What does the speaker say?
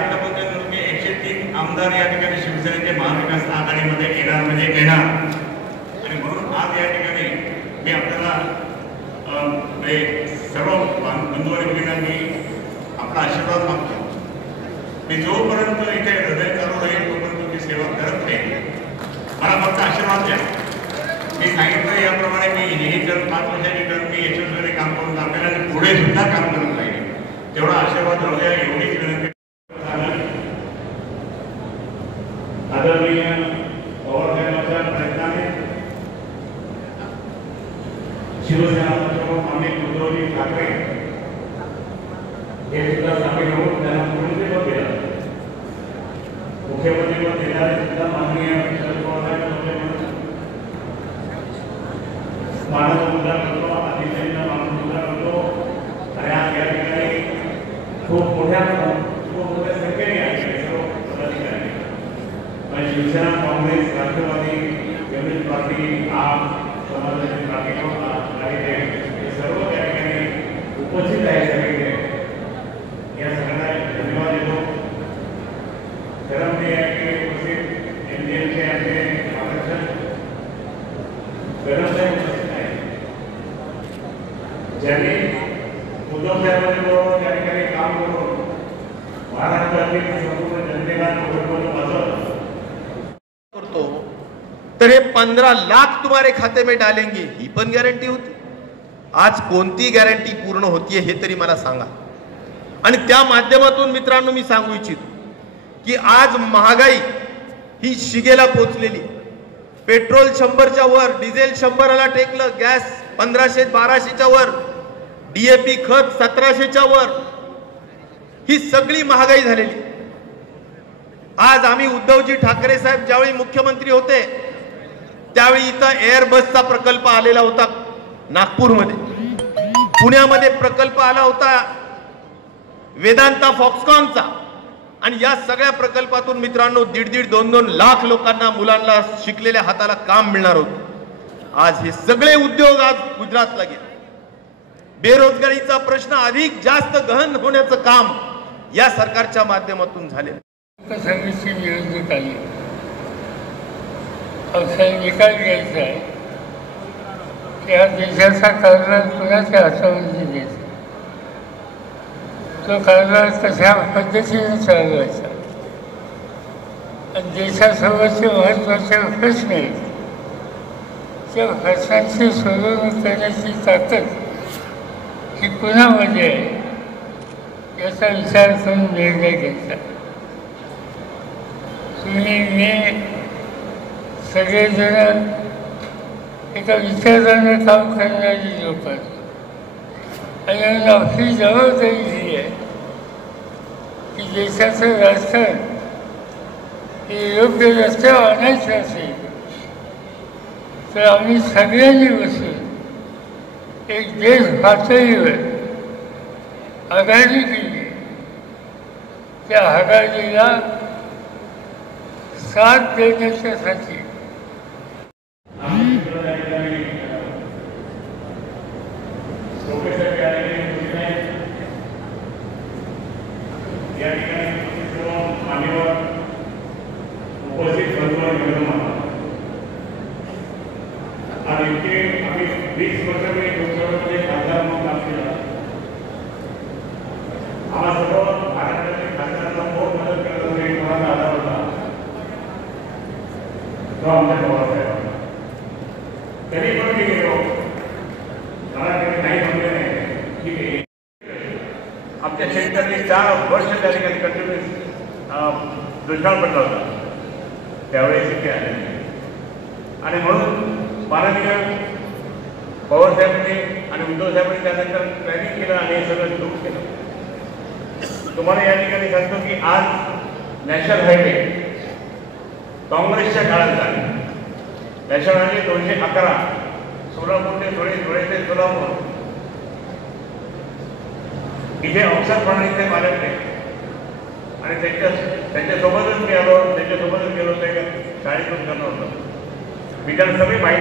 आतापर्यंत मी 103 आमदार या ठिकाणी शिवसेनेचे महाविकास आघाडीमध्ये येणार म्हणजे येणार, आणि म्हणून आज या ठिकाणी मी आपल्याला सर्व बंधू आणि भगिनींना मी आपला आशीर्वाद मागतो. मी जोपर्यंत इथे हृदय चालू राहील तोपर्यंत तुमची सेवा करत नाही. मला फक्त आशीर्वाद द्या. मी सांगितलं याप्रमाणे मी ही टर्म 5 वर्षाची टर्म मी यशस्वीपणे काम करून दाखवेल आणि पुढे सुद्धा काम करत राहील. तेवढा आशीर्वाद राहू द्या एवढीच विनंती. आदरणीय पवारसाहेबांच्या प्रयत्नाने शिवसेना अमित उद्धवजी ठाकरे हे सुद्धा सामील होऊन त्यांना मुख्यमंत्रीपद दिलं. मुख्यमंत्रीपद देणारे सुद्धा माननीय शरद पवार मानव मुद्दा करतो, अतिशयचा मानव मुद्दा करतो. आणि आज या ठिकाणी खूप मोठ्या संख्येने आहे सर्व पदाधिकारी. शिवसेना, काँग्रेस, राष्ट्रवादी, कम्युनिस्ट पार्टी, आप, समाजवादी पार्टी हे सर्व त्या ठिकाणी उपस्थित आहे. सगळे या सगळ्यांना धन्यवाद देतो. धर्मने या ठिकाणी उपस्थित एमडीएमचे आमचे आकर्षक गरज उपस्थित आहे, ज्यांनी उद्धव साहेबांबरोबर या ठिकाणी काम करून महाराष्ट्रातील संपूर्ण जनतेला करतो. तर हे 15 लाख तुम्हारे खाते में डालेंगे ही पण गॅरंटी होती. आज कोणती गॅरंटी पूर्ण होतीये हे तरी मला सांगा. आणि त्या माध्यमातून मित्रांनो मी सांगू इच्छितो की आज महागाई ही शिगेला पोचलेली. पेट्रोल 100च्या वर, डिझेल 100ला टेकलं, गॅस 1500-1200च्या वर, डीएपी खत 1700च्या वर, ही सगळी महागाई झालेली. आज आम्ही उद्धवजी ठाकरे साहेब ज्यावेळी मुख्यमंत्री होते त्यावेळी इथं एअरबसचा प्रकल्प आलेला होता नागपूरमध्ये, पुण्यामध्ये प्रकल्प आला होता वेदांता फॉक्सकॉनचा. आणि या सगळ्या प्रकल्पातून मित्रांनो 1.5-2 लाख लोकांना, मुलांना, शिकलेल्या हाताला काम मिळणार होतं. आज हे सगळे उद्योग आज गुजरातला गेले. बेरोजगारीचा प्रश्न अधिक जास्त गहन होण्याचं काम या सरकारच्या माध्यमातून झाले. सर्व्हिसची निवडणूक आली, पक्षाने निकाल घ्यायचा आहे की हा देशाचा कारभार कुणाच्या हातामध्ये द्यायचा, तो कारभार कशा पद्धतीने चालवायचा. आणि देशासोबतचे महत्त्वाचे प्रश्न आहेत त्या प्रश्नांची सोडवणूक करण्याची ताकद ही कुणामध्ये आहे याचा विचार करून निर्णय घेतला. तुम्ही मी सगळेजण एका विचाराने काम करणारी लोक आहेत आणि आपली जबाबदारी ही आहे की देशाचं राजकारण हे योग्य रस्त्यावर आणायचं असेल तर आम्ही सगळ्यांनी बसून एक देश पातळीवर आघाडी केली. त्या आघाडीला साथ देण्याच्यासाठी आम्ही 20 वर्षांनी लोकसभेमध्ये खासदार म्हणून काम केलं. आम्हा सर्व महाराष्ट्रातील खासदारांना खूप मदत करत एक कोणाचा आधार होता तो आमच्या पवारसाहेबांना. तरी पण मी गेलो, मला कधी नाही म्हणले नाही. ठीक आहे, आमच्या शेतकऱ्यांनी 4 वर्ष त्या ठिकाणी कंटिन्युअस दुष्काळ पडला होता, त्यावेळेस इथे आले. आणि म्हणून माननीय पवारसाहेबांनी आणि उद्धव साहेबांनी त्यानंतर प्लॅनिंग केलं आणि हे सगळं सुरू केलं. तुम्हाला या ठिकाणी सांगतो की आज नॅशनल हायवे काँग्रेसच्या काळात झाले. नॅशनल हायवे 211 सोलापूर ते धुळे, धुळे ते सोलापूर, इथे अवसरपणे इथे माझ्याकडे आणि त्यांच्यासोबतच मी आलो, त्यांच्यासोबतच गेलो होतो. शाळेतून करणं होतं. मी त्यांना सगळी माहिती